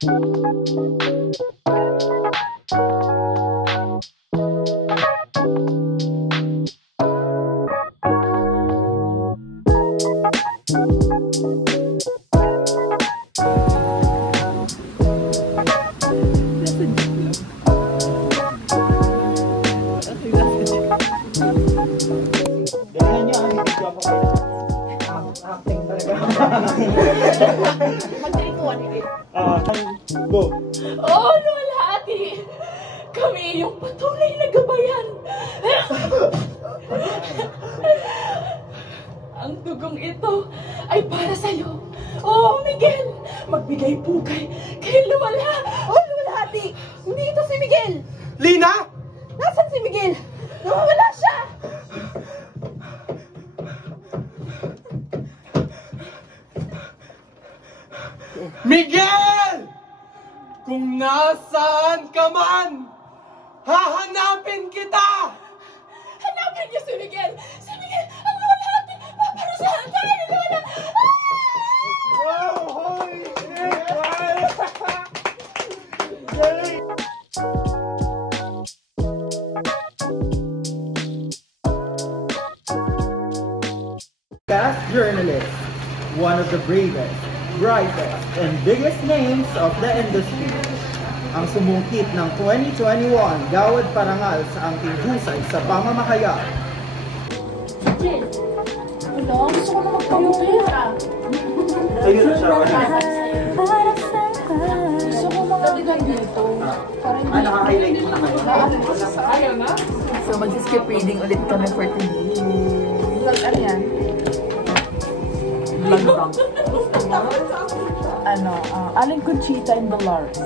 Go! Oh, luwalhati! Kami yung patuloy na gabayan! Ang tugong ito ay para sa'yo. Oh, Miguel! Magbigay pugay kay Luwalha! Oh, luwalhati! Hindi ito si Miguel! Lina! Nasaan si Miguel? Nawawala siya! Miguel! Kung nasaan ka man, hahanapin kita! Hanapin niyo si Miguel! Si Miguel! Ang luwalhati! Paparusahan tayo ni Lola! Wow! Holy shit! Galing! Fast journalist, one of the bravest, brightest, and biggest names of the industry. Ang sumungkit ng 2021 Gawad Parangal sa ating husay sa pamamahayag. Jill, wala, gusto ko na magpamukira. Ayun na siya. Gusto ko magaligan dito. Nakaka-highlight mo na kayo. Ayaw na? So, mag-skip reading ulit kami for today. Ano yan? Langtang. Aling Conchita in the Lars.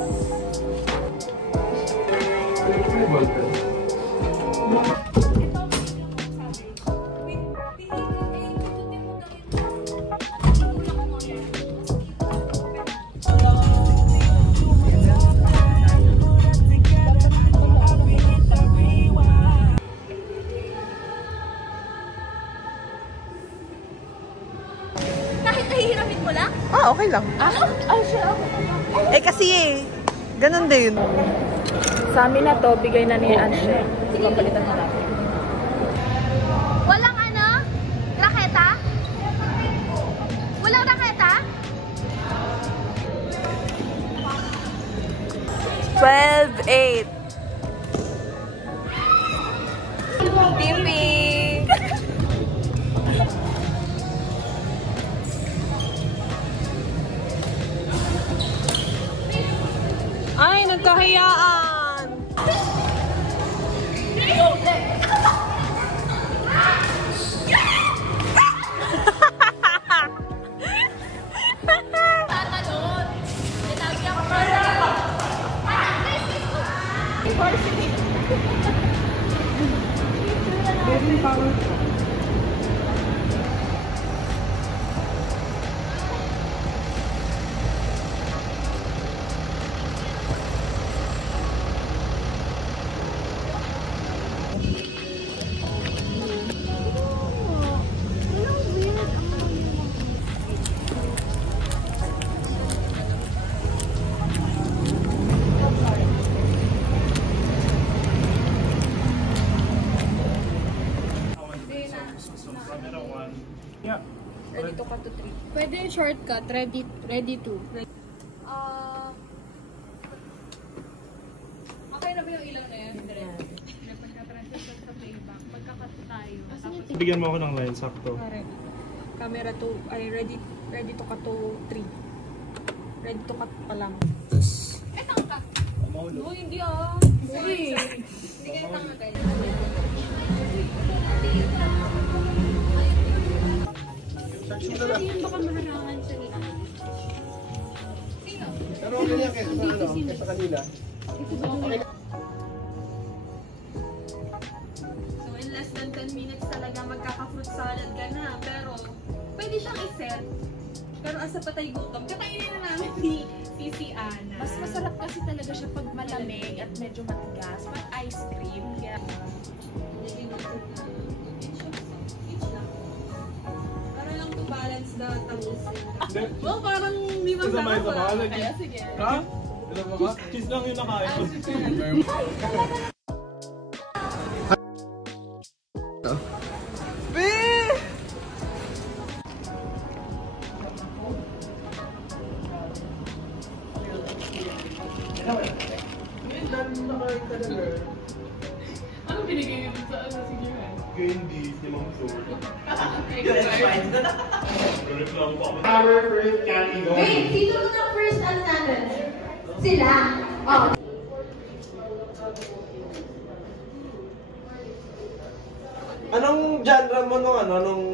Kahit nahihiramin mo lang? Okay lang. Eh kasi ganun din. Sa amin na to, bigay na ni Anshe. Papalitan na natin. Walang raketa? Walang raketa? 12-8. Tipping! Ay, nagkahiyaan! Ready to cut to 3. Pwede yung shortcut. Ready to. Okay na ba yung ilan na yan? Pagka-transfer sa playback. Pagka-cut tayo. Bigyan mo ako ng line, sakto. Camera 2. Ay, ready to cut to 3. Ready to cut pa lang. Eh, tanga ka. No, hindi ah. Uy. Hindi kayo tanga kayo. Baka maharangan siya nila. Sino? Pero okay lang kaysa sa kanila. So in less than 10 minutes talaga magkaka-fruit salad ka na. Pero pwede siyang i-set. Pero asa patay gutom, katainin na namin ni si Ana. Mas masarap kasi talaga siya pag malamig at medyo matigas. Pag ice cream. Kaya... Para lang to balance the tamis. Hindi. Well, parang hindi masarap. Kasama yung Wala. tabahan. Kaya sige. Ha? Cheese lang yung nakain ko. Ano binigay nito sa ano si Johan? Green beef ni Ma'am Sol. Our first category. Wait, sino na first ano natin? Sila. Oh. Anong genre mo nung anong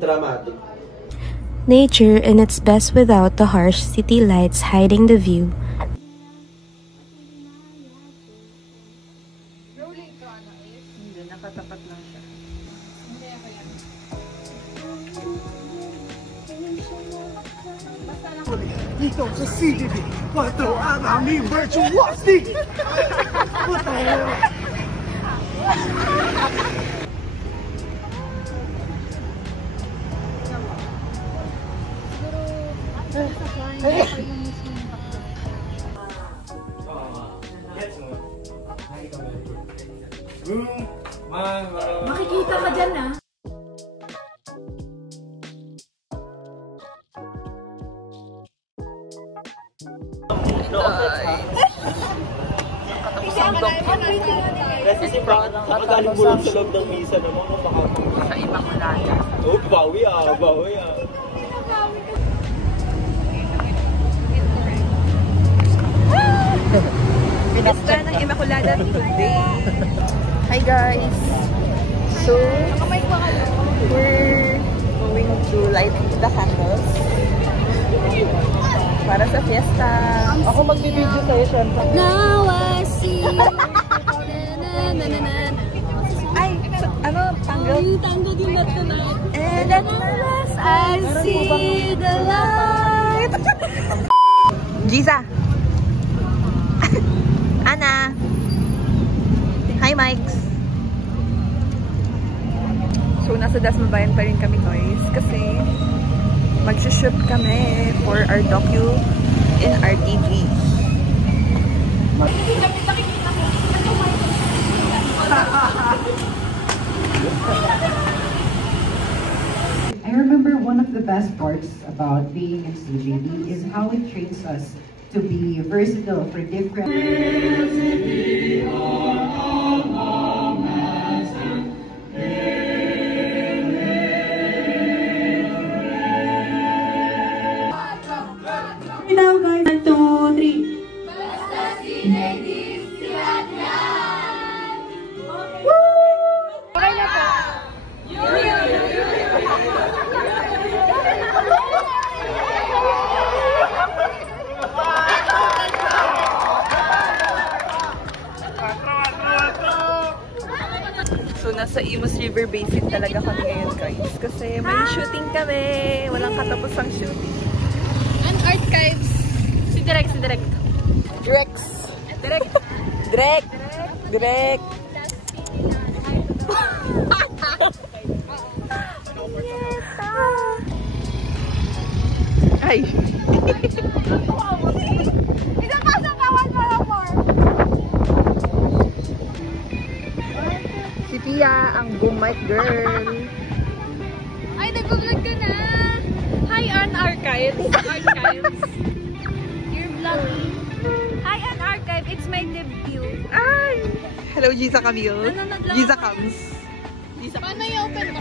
dramatic? Nature in its best without the harsh city lights hiding the view. Hindi, nakatapat lang siya. Dito sa CGV, 4 ang aming virtuosity! What the hell? Makikita ka dyan ah. Kasi si Frank, nakagaling mo lang sa loob ng misa naman kung makapang... Sa Immaculada. Oh, bawi ah, bawi ah. Pinasta ng Immaculada today. Hi guys! So, we're going to light the candles para sa fiesta. Ako magbibideo sa'yo, syempre. Now I see. Ay, ano? Tanggol? Tango din na tonight. And at last, I see the light. Giza! Ana! Hi, Mikes! So, nasa Dasmabayan pa rin kami, guys. Kasi, mag-shoot kami for our docu in RTV. I remember one of the best parts about being in CJB is how it trains us to be versatile for different... Now guys, 1, 2, 3. So, nasa Imus River Basin talaga kami ngayon, guys. Kasi may shooting kami. Walang katapusang shooting. And archives. Si Direk. Drex! Direk! Ay! Si Pia, ang boom mic girl. Ay, nag-vlog ka na. Hi, on archives. You're vlogging. Hi, on archive. It's my debut. Ay! Hello, Giza Camille. Nanonood lang Giza ako. comes. Paano i-open mo?